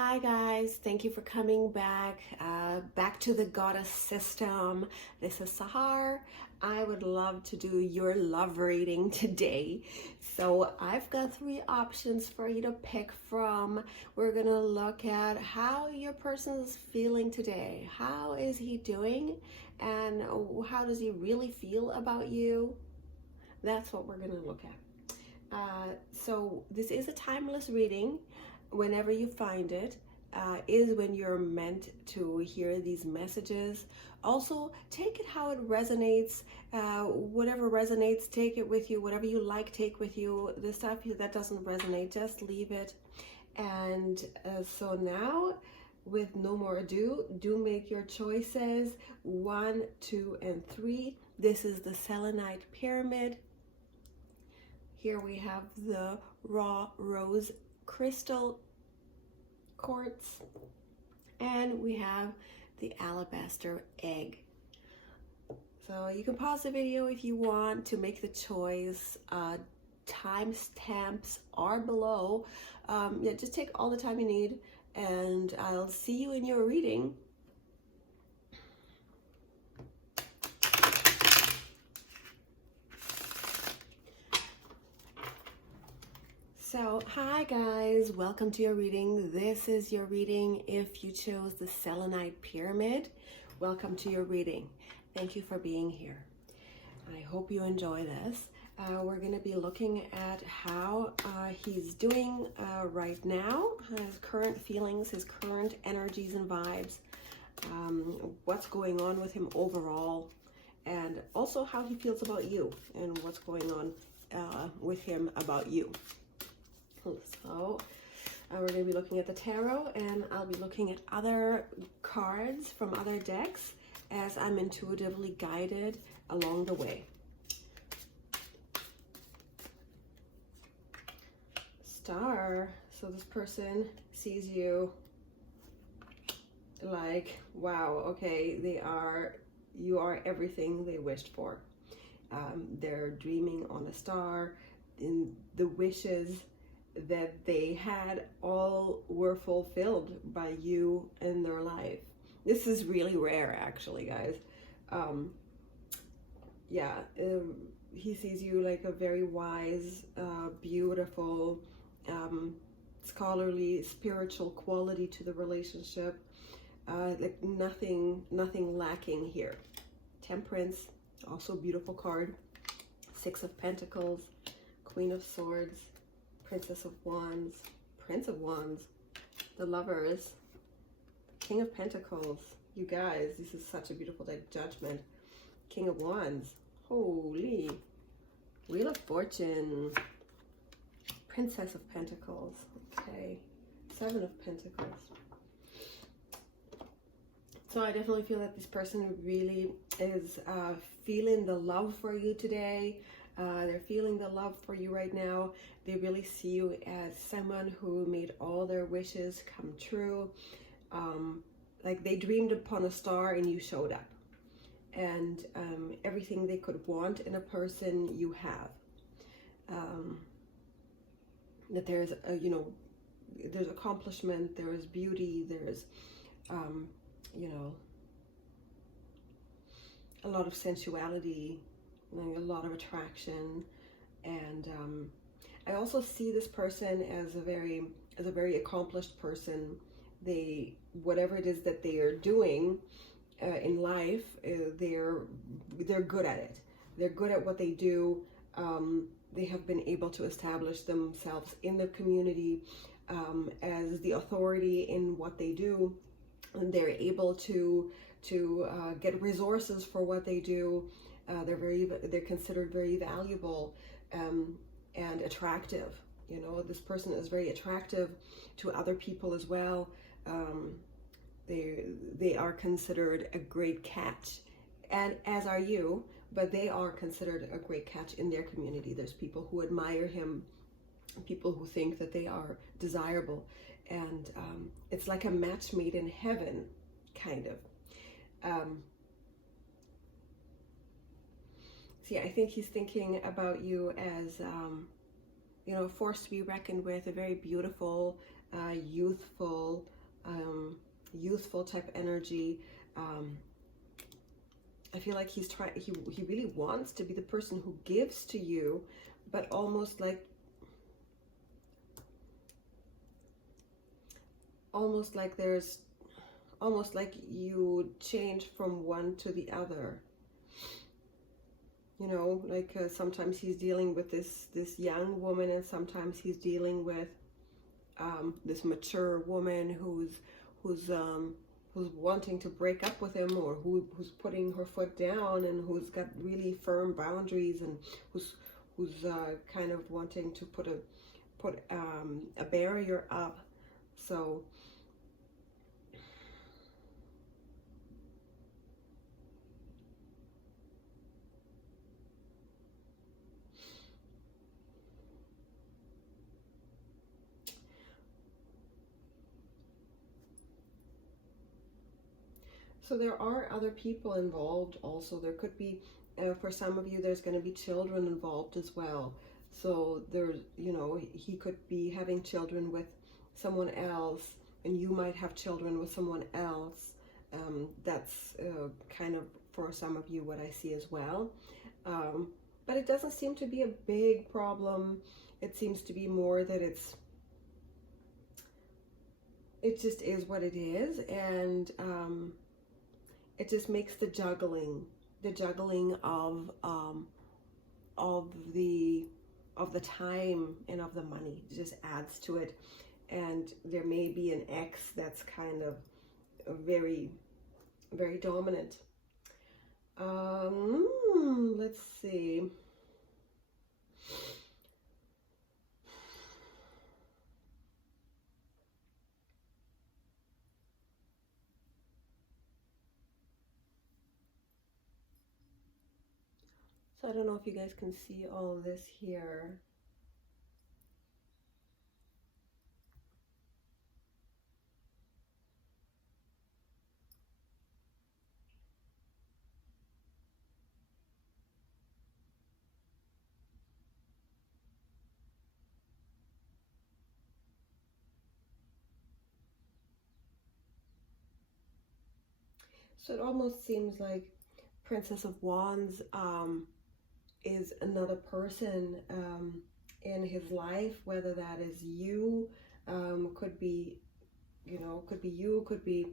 Hi guys, thank you for coming back to the goddess system. This is Sahar. I would love to do your love reading today. So I've got 3 options for you to pick from. We're gonna look at how your person is feeling today. How is he doing? And how does he really feel about you? That's what we're gonna look at. So this is a timeless reading. Whenever you find it, is when you're meant to hear these messages. Also, take it how it resonates. Whatever resonates, take it with you. Whatever you like, take with you. The stuff that doesn't resonate, just leave it. And so now, with no more ado, do make your choices. 1, 2, and 3. This is the Selenite Pyramid. Here we have the raw rose crystal quartz, and we have the alabaster egg. So you can pause the video if you want to make the choice. Timestamps are below. Yeah, just take all the time you need, and I'll see you in your reading. So, hi guys, welcome to your reading. This is your reading if you chose the Selenite Pyramid. Welcome to your reading. Thank you for being here. I hope you enjoy this. We're going to be looking at how he's doing right now, his current feelings, his current energies and vibes, what's going on with him overall, and also how he feels about you and what's going on with him about you. So we're going to be looking at the tarot, and I'll be looking at other cards from other decks as I'm intuitively guided along the way. Star. So this person sees you like, wow, okay, you are everything they wished for. They're dreaming on a star, in the wishes that they had all were fulfilled by you in their life. This is really rare, actually, guys. He sees you like a very wise, beautiful, scholarly, spiritual quality to the relationship. Like nothing lacking here. Temperance, also beautiful card. 6 of Pentacles, Queen of Swords, Princess of Wands, Prince of Wands, the Lovers, King of Pentacles. You guys, this is such a beautiful day. Judgment, King of Wands, holy, Wheel of Fortune, Princess of Pentacles, okay, 7 of Pentacles. So I definitely feel that this person really is feeling the love for you today. They're feeling the love for you right now. They really see you as someone who made all their wishes come true. Like they dreamed upon a star and you showed up. And everything they could want in a person, you have. That there's, there's accomplishment, there is beauty, there's, a lot of sensuality, a lot of attraction, and I also see this person as a very accomplished person. Whatever it is that they are doing in life, they're good at it. They're good at what they do. They have been able to establish themselves in the community as the authority in what they do, and they're able to get resources for what they do. They're considered very valuable and attractive. This person is very attractive to other people as well. They are considered a great catch, and as are you, but they are considered a great catch in their community. There's people who admire him, people who think that they are desirable, and it's like a match made in heaven, kind of. See, I think he's thinking about you as, a force to be reckoned with, a very beautiful, youthful, youthful type energy. I feel like he's trying, he really wants to be the person who gives to you, but almost like there's almost like you change from one to the other. You know, like sometimes he's dealing with this young woman, and sometimes he's dealing with this mature woman who's wanting to break up with him, or who's putting her foot down, and who's got really firm boundaries, and who's kind of wanting to put a barrier up. So there are other people involved also. There could be, for some of you, there's going to be children involved as well. So there's, you know, he could be having children with someone else, and you might have children with someone else. That's kind of, for some of you, what I see as well. But it doesn't seem to be a big problem. It seems to be more that it just is what it is, and it just makes the juggling of the time and of the money, it just adds to it. And there may be an ex that's kind of very, very dominant. Let's see. So I don't know if you guys can see all of this here. So it almost seems like Princess of Wands is another person in his life, whether that is you, could be, you know, could be you, could be,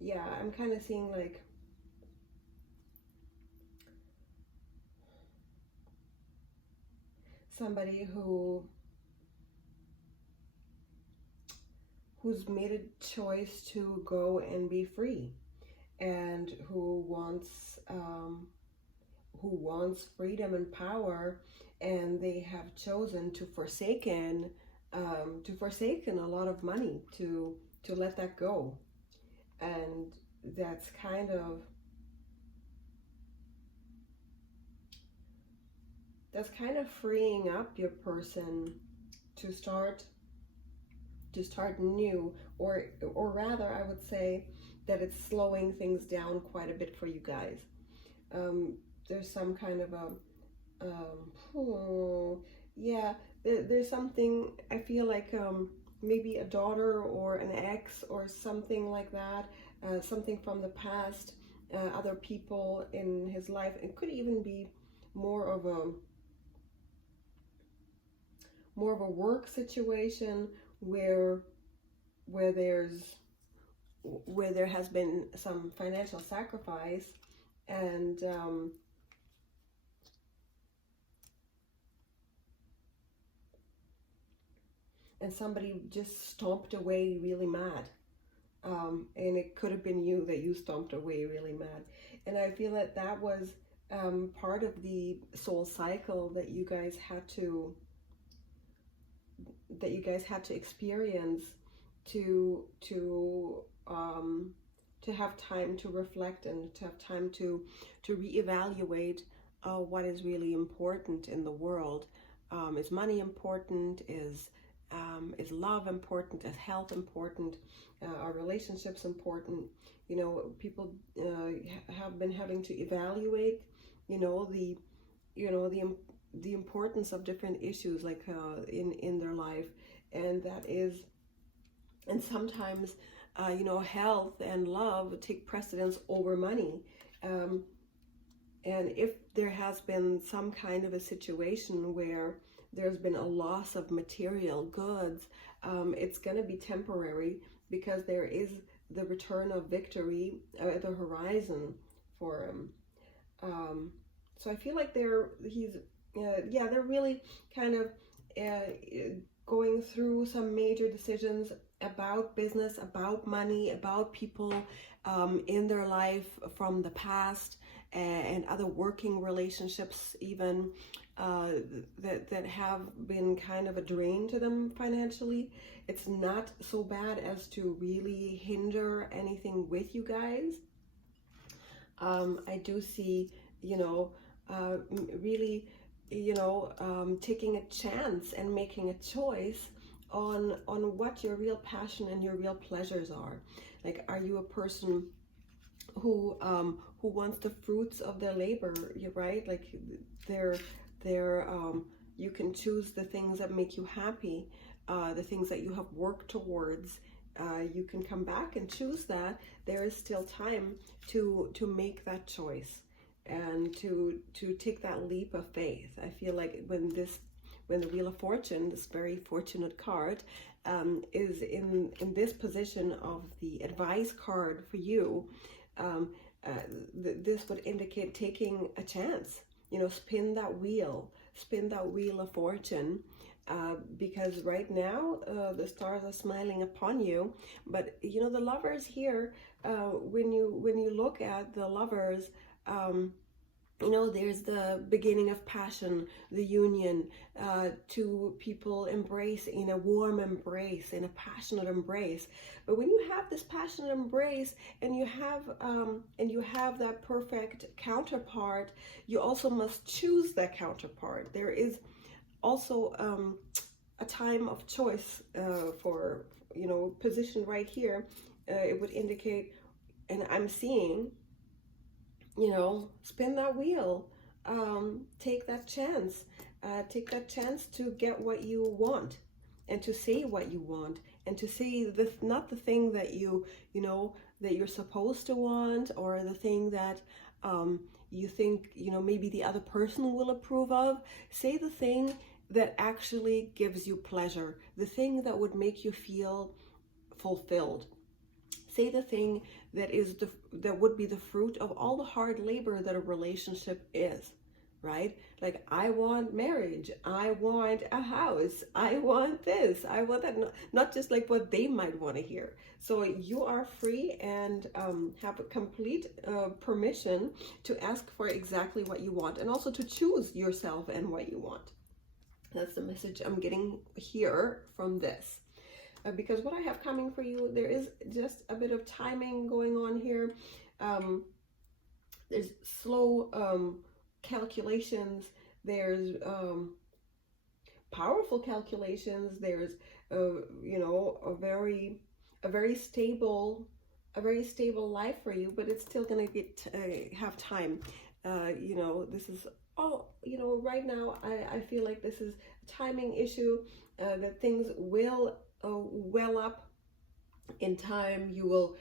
yeah, I'm kind of seeing like somebody who's made a choice to go and be free, and who wants freedom and power, and they have chosen to forsaken a lot of money to let that go. And that's kind of freeing up your person to start new, or rather, I would say that it's slowing things down quite a bit for you guys. There's some kind of yeah, there's something, I feel like maybe a daughter or an ex or something like that, something from the past, other people in his life. It could even be more of a work situation where there has been some financial sacrifice, and somebody just stomped away really mad, and it could have been you that you stomped away really mad. And I feel that was part of the soul cycle that you guys had to experience to have time to reflect, and to have time to reevaluate what is really important in the world. Is money important? Is love important? Is health important? Are relationships important? You know, people have been having to evaluate, the the importance of different issues, like in their life, and that is, and sometimes health and love take precedence over money. And if there has been some kind of a situation where there's been a loss of material goods, it's going to be temporary, because there is the return of victory at the horizon for him. So I feel like they're really kind of going through some major decisions about business, about money, about people in their life from the past, and other working relationships even that have been kind of a drain to them financially. It's not so bad as to really hinder anything with you guys. I do see, really, taking a chance and making a choice on what your real passion and your real pleasures are. Like, are you a person who wants the fruits of their labor, right? Like, you can choose the things that make you happy, the things that you have worked towards. You can come back and choose that. There is still time to make that choice and to take that leap of faith. I feel like when the Wheel of Fortune, this very fortunate card, is in this position of the advice card for you, this would indicate taking a chance. Spin that wheel of fortune, because right now the stars are smiling upon you. But the lovers here, when you look at the lovers, there's the beginning of passion, the union, two people embrace in a warm embrace, in a passionate embrace. But when you have this passionate embrace, and you have that perfect counterpart, you also must choose that counterpart. There is also a time of choice for position right here. It would indicate, and I'm seeing, spin that wheel, take that chance to get what you want, and to say what you want, and to say not the thing that that you're supposed to want, or the thing that you think maybe the other person will approve of. Say the thing that actually gives you pleasure, the thing that would make you feel fulfilled. Say the thing that would be the fruit of all the hard labor that a relationship is, right? Like, I want marriage, I want a house, I want this, I want that. Not just like what they might want to hear. So you are free and have a complete permission to ask for exactly what you want, and also to choose yourself and what you want. That's the message I'm getting here from this. Because what I have coming for you, there is just a bit of timing going on here. There's slow calculations. There's powerful calculations. There's a very stable life for you, but it's still gonna have time. This is right now. I feel like this is a timing issue. That things will well up in time. You'll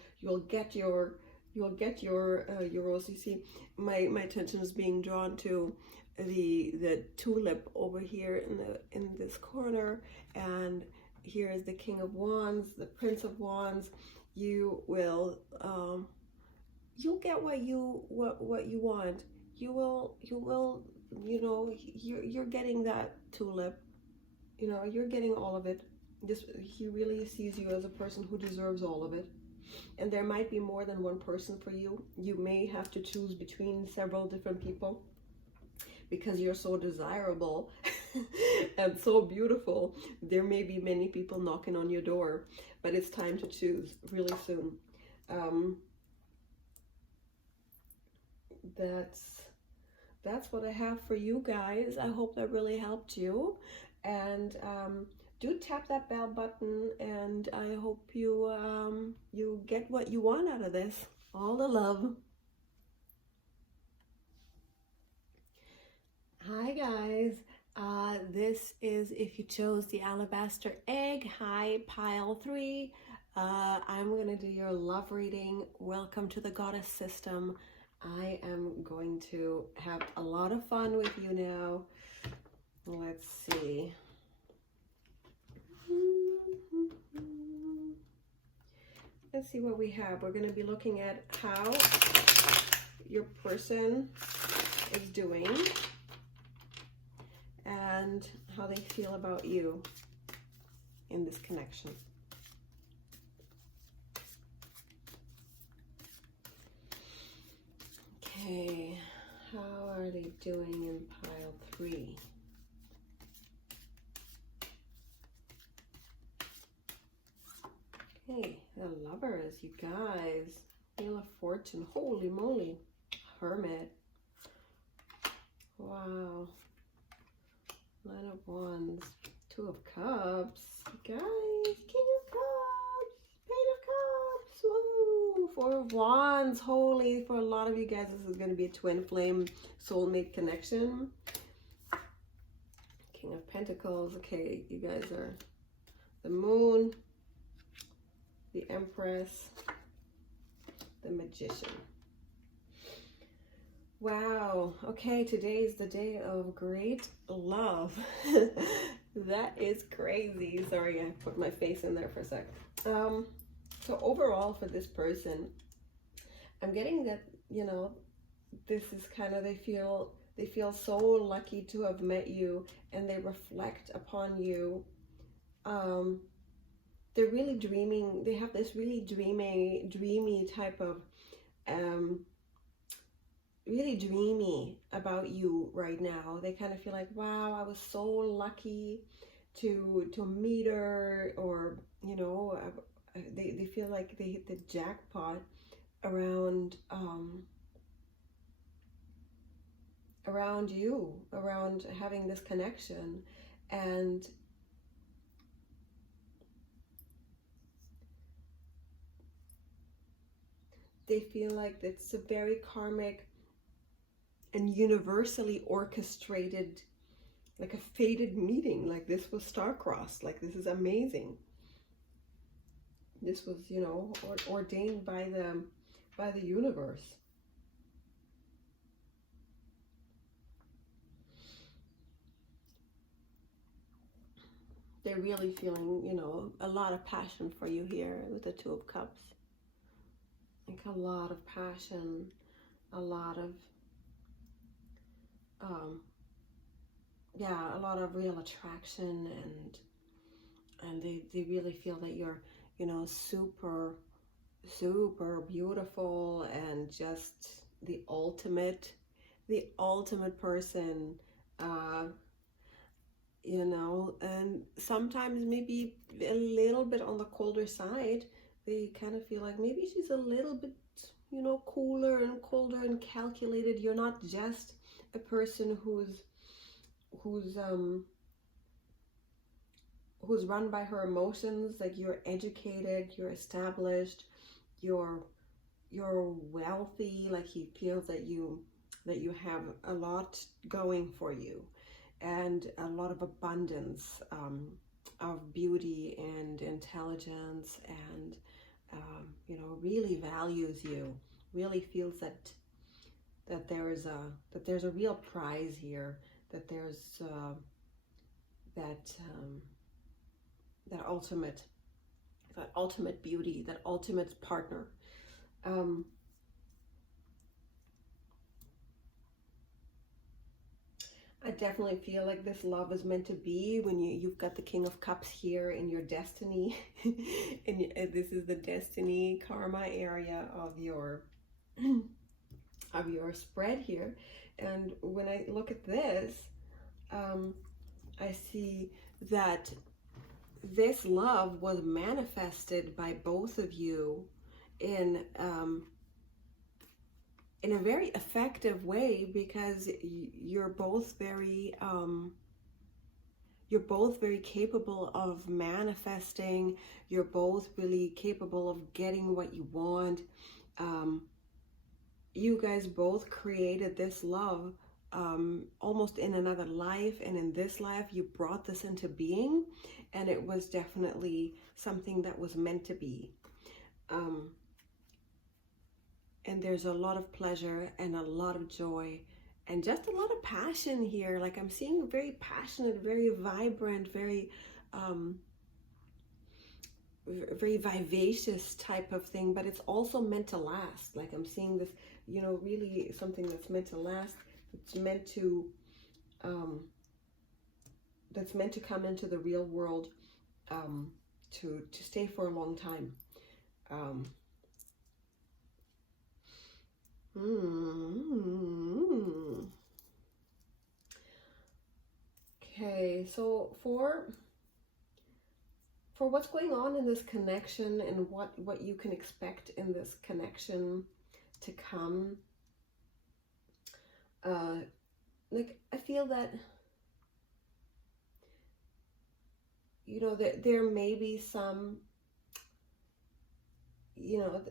get your rose. You see, my attention is being drawn to the tulip over here in this corner, and here is the King of Wands, the Prince of Wands. You will you'll get what you want. You're getting that tulip. You're getting all of it. He really sees you as a person who deserves all of it. And there might be more than one person for you. You may have to choose between several different people, because you're so desirable and so beautiful. There may be many people knocking on your door, but it's time to choose really soon. That's what I have for you guys. I hope that really helped you. And do tap that bell button, and I hope you get what you want out of this. All the love. Hi guys. this is if you chose the alabaster egg. Hi, pile 3. I'm going to do your love reading. Welcome to the goddess system. I am going to have a lot of fun with you now. Let's see. Let's see what we have. We're going to be looking at how your person is doing and how they feel about you in this connection. Okay, how are they doing in pile 3? Okay, the Lovers, you guys. Wheel of Fortune, holy moly. Hermit. Wow. Nine of Wands, Two of Cups. You guys, King of Cups, Page of Cups. Woo! Four of Wands, holy. For a lot of you guys, this is going to be a twin flame soulmate connection. King of Pentacles. Okay, you guys are the Moon, the Empress, the Magician. Wow. Okay, today is the day of great love. That is crazy. Sorry, I put my face in there for a sec. So overall for this person, I'm getting that, you know, this is kind of, they feel so lucky to have met you, and they reflect upon you. They're really dreaming. They have this really dreamy type of really dreamy about you right now. They kind of feel like, wow, I was so lucky to meet her, or you know, they feel like they hit the jackpot around around you, around having this connection. And they feel like it's a very karmic and universally orchestrated, like a fated meeting. Like this was star-crossed. Like this is amazing. This was, you know, ordained by the universe. They're really feeling, you know, a lot of passion for you here with the Two of Cups. Like a lot of passion, a lot of yeah, a lot of real attraction, and they really feel that you're, you know, super beautiful and just the ultimate person, you know. And sometimes maybe a little bit on the colder side. They kind of feel like maybe she's a little bit, you know, cooler and colder and calculated. You're not just a person who's run by her emotions. Like you're educated, you're established, you're wealthy. Like he feels that you have a lot going for you, and a lot of abundance of beauty and intelligence, and you know, really values you, really feels that there's a real prize here, that there's that ultimate beauty, that ultimate partner. I definitely feel like this love is meant to be when you've got the King of Cups here in your destiny. And this is the destiny karma area of your spread here. And when I look at this, I see that this love was manifested by both of you in a very effective way, because you're both very capable of manifesting. You're both really capable of getting what you want. You guys both created this love almost in another life, and in this life you brought this into being, and it was definitely something that was meant to be. And there's a lot of pleasure and a lot of joy and just a lot of passion here. Like I'm seeing a very passionate, very vibrant, very very vivacious type of thing, but it's also meant to last. Like I'm seeing this, you know, really something that's meant to last. It's meant to that's meant to come into the real world, to stay for a long time. Okay, so for what's going on in this connection and what you can expect in this connection to come, like I feel that, you know, there may be some, you know,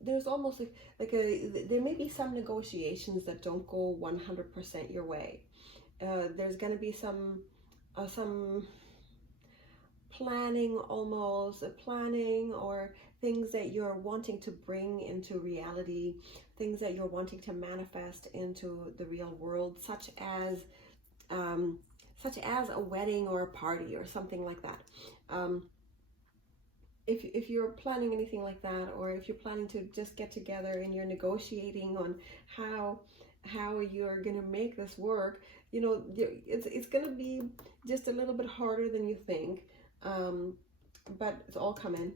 there's almost there may be some negotiations that don't go 100% your way. There's going to be some planning, almost planning, or things that you're wanting to bring into reality, things that you're wanting to manifest into the real world, such as a wedding or a party or something like that. If you're planning anything like that, or if you're planning to just get together and you're negotiating on how you're going to make this work, you know, it's going to be just a little bit harder than you think, but it's all coming.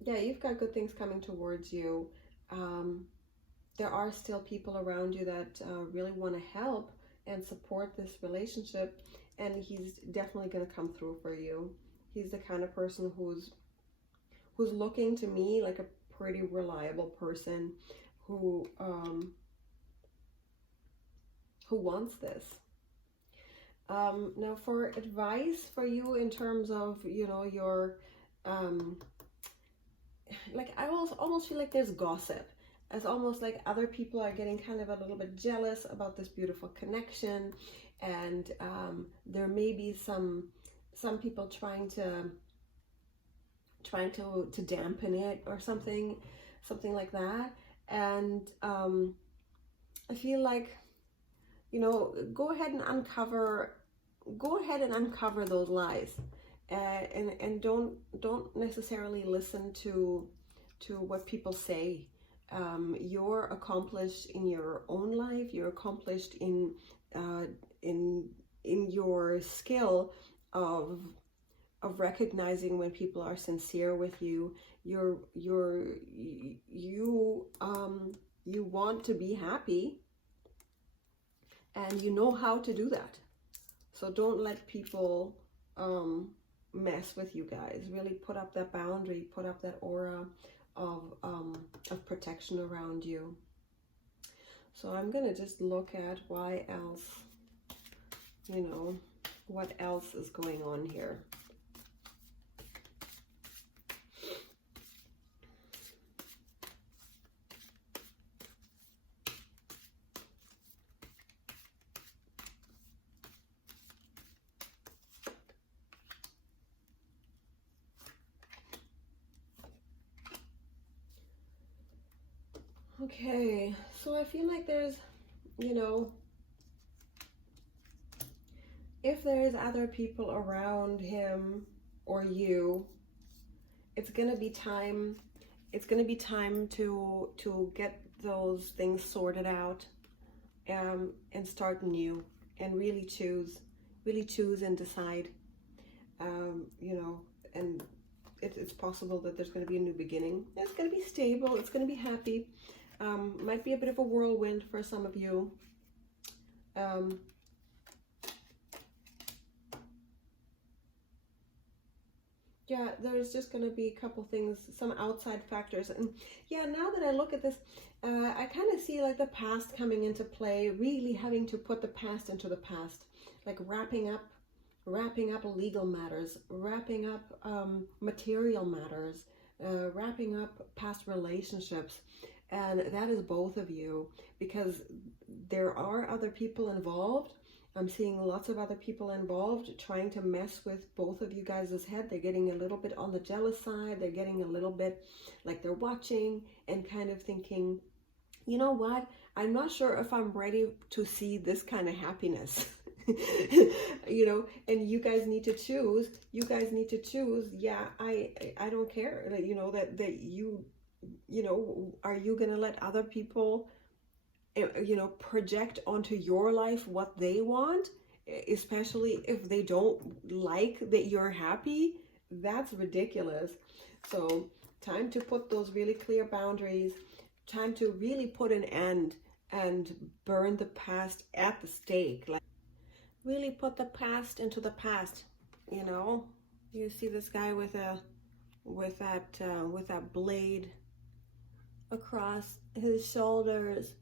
Yeah, you've got good things coming towards you. There are still people around you that really want to help and support this relationship, and he's definitely going to come through for you. He's the kind of person who's looking to me like a pretty reliable person who wants this. Now, for advice for you in terms of, you know, your like I almost feel like there's gossip. It's almost like other people are getting kind of a little bit jealous about this beautiful connection, and there may be some people trying to dampen it or something like that. And I feel like, you know, go ahead and uncover those lies, and don't necessarily listen to what people say. You're accomplished in your own life. You're accomplished in your skill of recognizing when people are sincere with you. You want to be happy, and you know how to do that. So don't let people mess with you guys. Really put up that boundary, put up that aura of protection around you. So I'm gonna just look at why else, you know, what else is going on here. Okay, so I feel like there's, you know, if there's other people around him or you, it's gonna be time. It's gonna be time to get those things sorted out, and start new, and really choose and decide. You know, and it's possible that there's going to be a new beginning. It's going to be stable. It's going to be happy. Might be a bit of a whirlwind for some of you. Yeah, there's just going to be a couple things, some outside factors. And yeah, now that I look at this, I kind of see like the past coming into play, really having to put the past into the past, like wrapping up legal matters, wrapping up material matters, wrapping up past relationships. And that is both of you, because there are other people involved. I'm seeing lots of other people involved trying to mess with both of you guys' head. They're getting a little bit on the jealous side. They're getting a little bit like they're watching and kind of thinking, you know what? I'm not sure if I'm ready to see this kind of happiness. You know, and you guys need to choose. You guys need to choose. Yeah, I don't care. You know, that you know, are you going to let other people, you know, project onto your life what they want, especially if they don't like that you're happy? That's ridiculous. So time to put those really clear boundaries, time to really put an end and burn the past at the stake. Like, really put the past into the past. You know, you see this guy with that blade across his shoulders,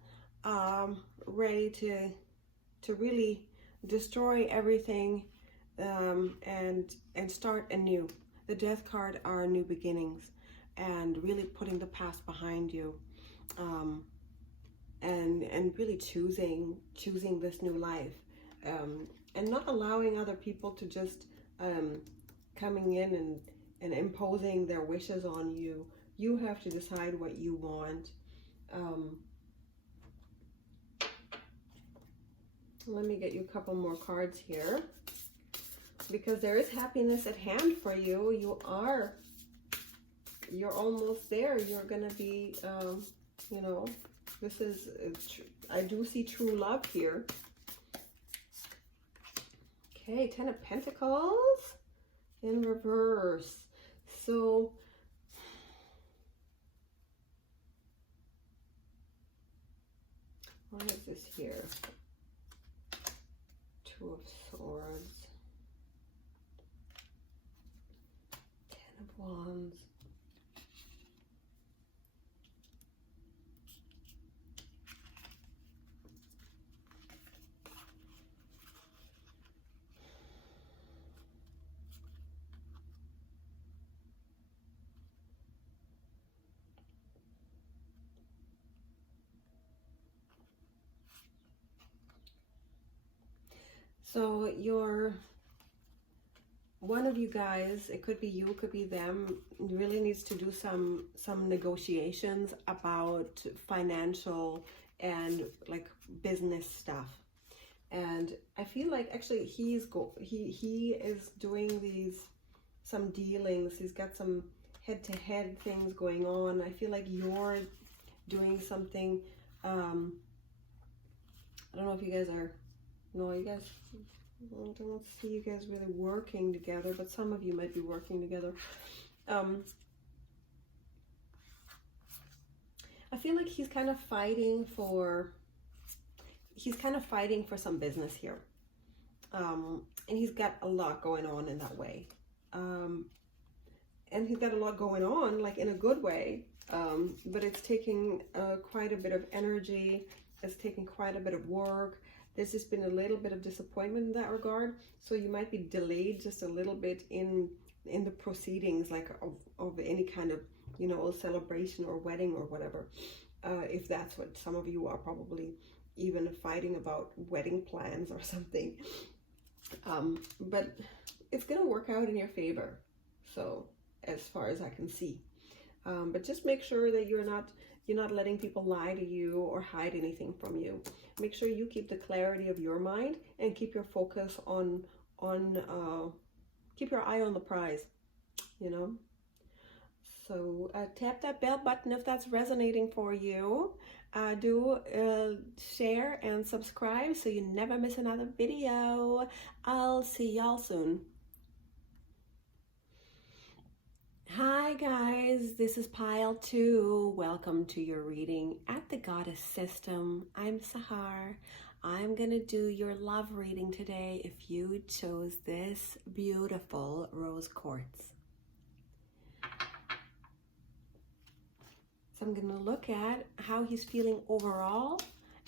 ready to really destroy everything, and start anew. The Death card are new beginnings, and really putting the past behind you, and really choosing this new life, and not allowing other people to just coming in and imposing their wishes on you. You have to decide what you want. Let me get you a couple more cards here, because there is happiness at hand for you. You're almost there. You're gonna be, you know, this is, I do see true love here. Okay, Ten of Pentacles in reverse. So what is this here? Two of Swords, Ten of Wands, so one of you guys, it could be you, it could be them, really needs to do some negotiations about financial and like business stuff. And I feel like actually he is doing some dealings. He's got some head-to-head things going on. I feel like you're doing something. I don't know if you guys are. No, you guys. I don't see you guys really working together, but some of you might be working together. I feel like he's kind of fighting for some business here. And he's got a lot going on in that way. And he's got a lot going on, like in a good way. But it's taking quite a bit of energy. It's taking quite a bit of work. There's just been a little bit of disappointment in that regard. So you might be delayed just a little bit in the proceedings, like of any kind of, you know, celebration or wedding or whatever. If that's what some of you are probably even fighting about, wedding plans or something. But it's going to work out in your favor. So as far as I can see. But just make sure that you're not letting people lie to you or hide anything from you. Make sure you keep the clarity of your mind and keep your focus on keep your eye on the prize, you know. So tap that bell button if that's resonating for you. Do share and subscribe so you never miss another video. I'll see y'all soon. Hi guys, this is Pile 2. Welcome to your reading at the Goddess System. I'm Sahar. I'm gonna do your love reading today if you chose this beautiful rose quartz. So I'm gonna look at how he's feeling overall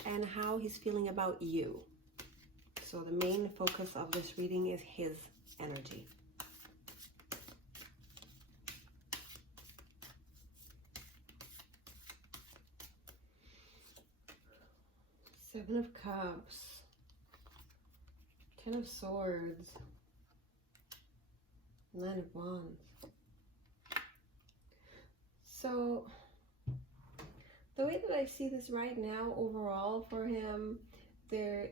and how he's feeling about you. So the main focus of this reading is his energy. Seven of Cups, Ten of Swords, Nine of Wands. So the way that I see this right now overall for him, I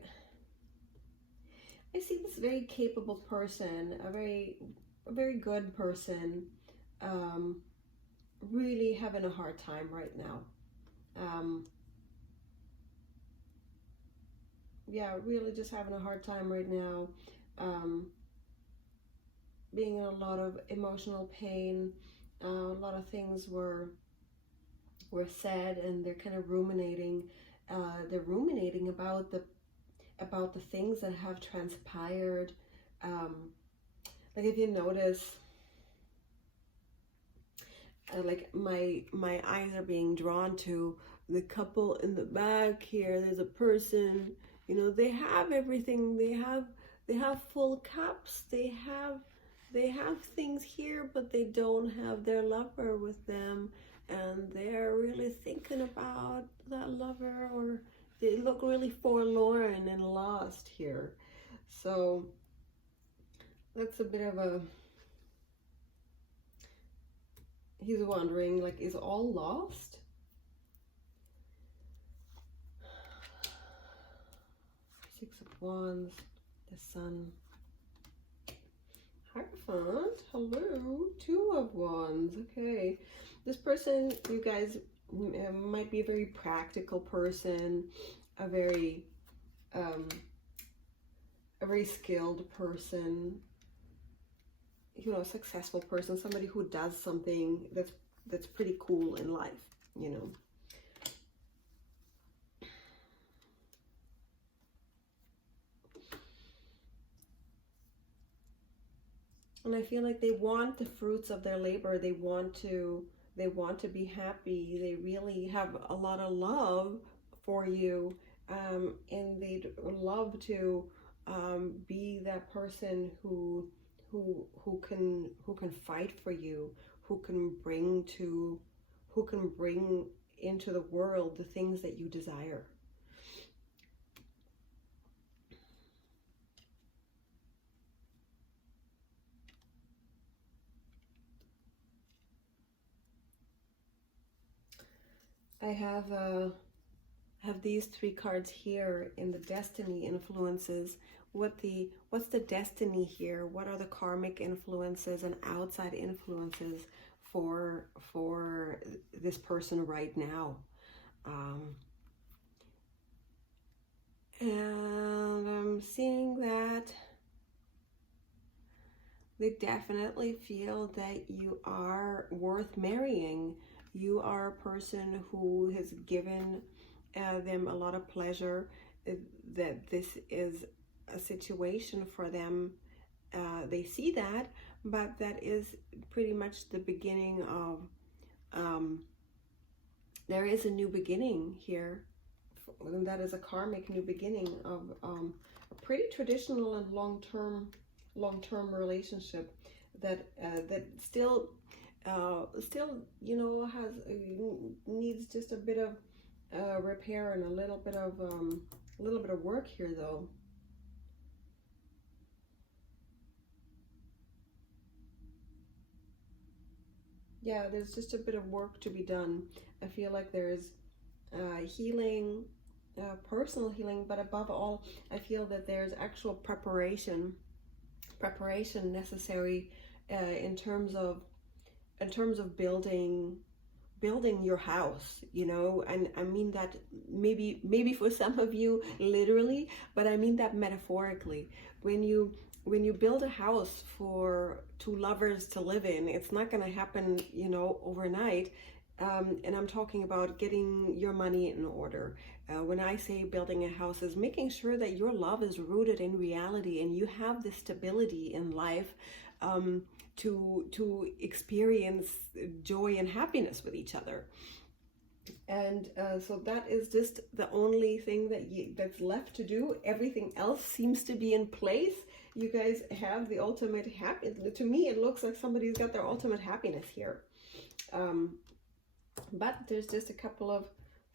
see this very capable person, a very good person, really having a hard time right now. Yeah, really just having a hard time right now, being in a lot of emotional pain. A lot of things were said, and they're kind of ruminating. They're ruminating about the things that have transpired. Like if you notice, like my eyes are being drawn to the couple in the back here. There's a person, you know, they have everything. They have full cups. They have things here, but they don't have their lover with them, and they're really thinking about that lover, or they look really forlorn and lost here. So that's a bit of a, he's wondering, like, is all lost? Six of Wands, the Sun, Hierophant, hello, Two of Wands. Okay, this person, you guys, might be a very practical person, a very skilled person, you know, a successful person, somebody who does something that's pretty cool in life, you know. And I feel like they want the fruits of their labor. They want to be happy. They really have a lot of love for you, and they'd love to be that person who can fight for you, who can bring into the world the things that you desire. I have these three cards here in the destiny influences. What's the destiny here? What are the karmic influences and outside influences for this person right now? And I'm seeing that they definitely feel that you are worth marrying. You are a person who has given them a lot of pleasure, that this is a situation for them. They see that, but that is pretty much the beginning of, there is a new beginning here, and that is a karmic new beginning of a pretty traditional and long-term relationship that still you know, needs just a bit of repair and a little bit of work here, though. Yeah, there's just a bit of work to be done. I feel like there's healing, personal healing, but above all, I feel that there's actual preparation necessary in terms of building your house, you know. And I mean that maybe for some of you literally, but I mean that metaphorically. When you build a house for two lovers to live in, it's not going to happen, you know, overnight. And I'm talking about getting your money in order. When I say building a house, is making sure that your love is rooted in reality and you have the stability in life to experience joy and happiness with each other. And so that is just the only thing that's left to do. Everything else seems to be in place. You guys have the ultimate happiness. To me, it looks like somebody's got their ultimate happiness here. But there's just a couple of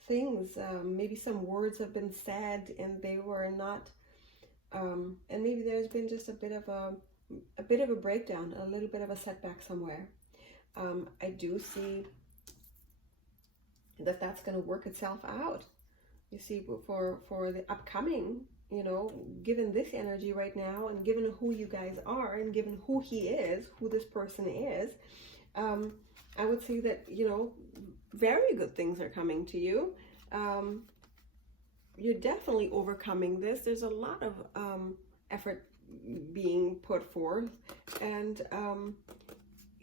things. Maybe some words have been said and they were not, and maybe there's been just a bit of a breakdown, a little bit of a setback somewhere. I do see that that's going to work itself out. You see, for the upcoming, you know, given this energy right now, and given who you guys are, and given who he is, who this person is, I would say that, you know, very good things are coming to you. You're definitely overcoming this. There's a lot of effort being put forth, and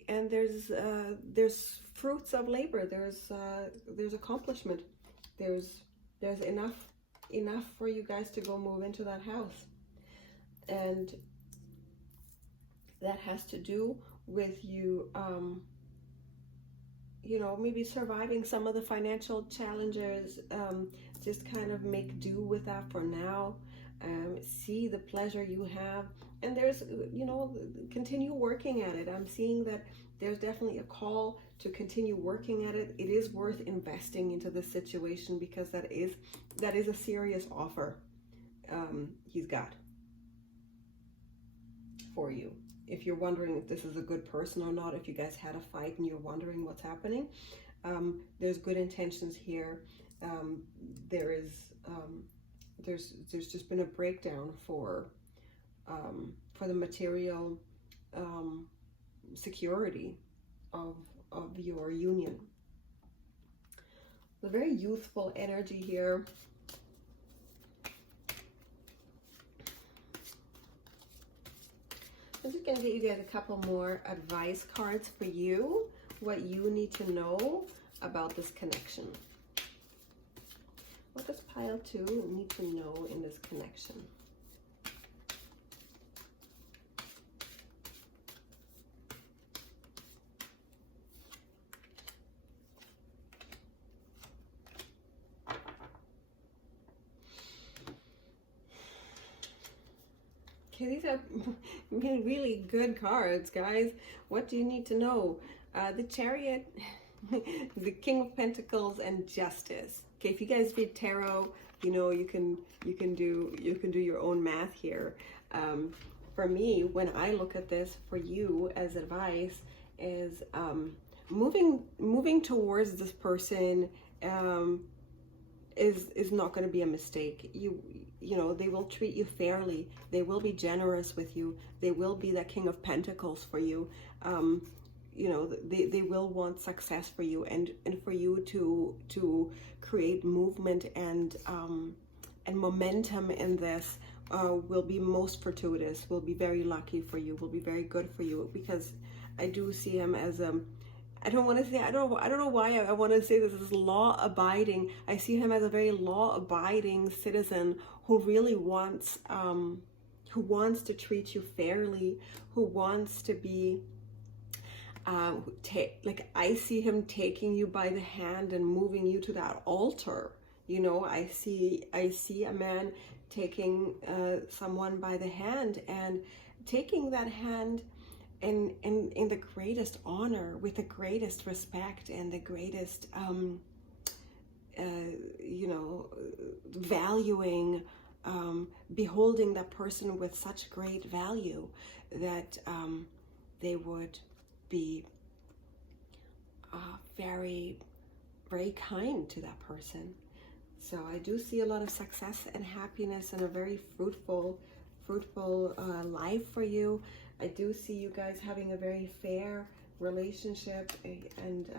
there's fruits of labor. There's accomplishment. There's enough for you guys to go move into that house, and that has to do with you, you know, maybe surviving some of the financial challenges. Just kind of make do with that for now. See the pleasure you have, and there's, you know, continue working at it. I'm seeing that there's definitely a call to continue working at it. It is worth investing into this situation, because that is a serious offer he's got for you. If you're wondering if this is a good person or not, if you guys had a fight and you're wondering what's happening, there's good intentions here. There's just been a breakdown for the material security of your union. A very youthful energy here. I'm just going to get you guys a couple more advice cards for you, what you need to know about this connection. What does pile 2 need to know in this connection? Okay, these are really good cards, guys. What do you need to know? The Chariot, the King of Pentacles, and Justice. Okay, if you guys read tarot, you know, you can do your own math here. For me, when I look at this for you as advice, is moving towards this person is not going to be a mistake. You know, they will treat you fairly. They will be generous with you. They will be that King of Pentacles for you. You know, they will want success for you, and for you to create movement and momentum in this will be most fortuitous, will be very lucky for you, will be very good for you, because I do see him as I don't know why I want to say this is law-abiding. I see him as a very law-abiding citizen who really wants to treat you fairly, who wants to be like, I see him taking you by the hand and moving you to that altar. You know, I see a man taking someone by the hand and taking that hand in the greatest honor, with the greatest respect and the greatest you know, valuing, beholding that person with such great value that they would be very, very kind to that person. So I do see a lot of success and happiness and a very fruitful life for you. I do see you guys having a very fair relationship, and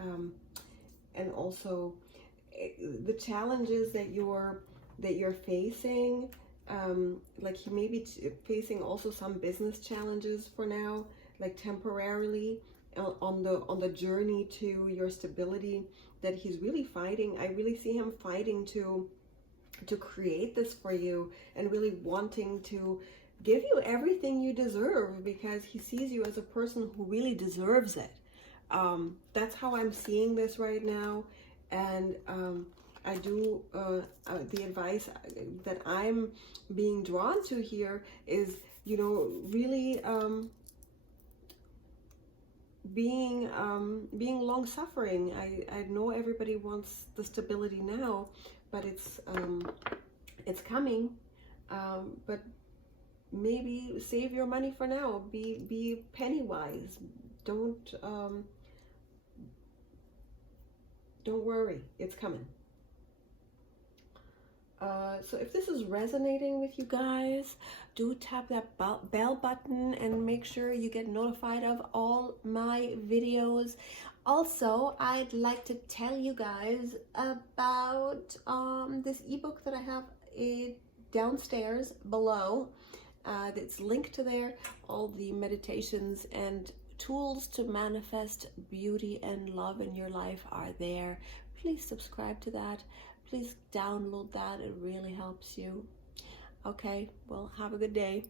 also the challenges that you're facing. Like, he may be facing also some business challenges for now, like temporarily, on the journey to your stability, that he's really fighting. I really see him fighting to create this for you, and really wanting to give you everything you deserve, because he sees you as a person who really deserves it. That's how I'm seeing this right now. And I do the advice that I'm being drawn to here is, you know, really being long-suffering. I know everybody wants the stability now, but it's coming. But maybe save your money for now. Be penny wise. Don't worry, it's coming. So if this is resonating with you guys, do tap that bell button and make sure you get notified of all my videos. Also, I'd like to tell you guys about this ebook that I have downstairs below. It's linked to there. All the meditations and tools to manifest beauty and love in your life are there. Please subscribe to that. Please download that. It really helps you. Okay, well, have a good day.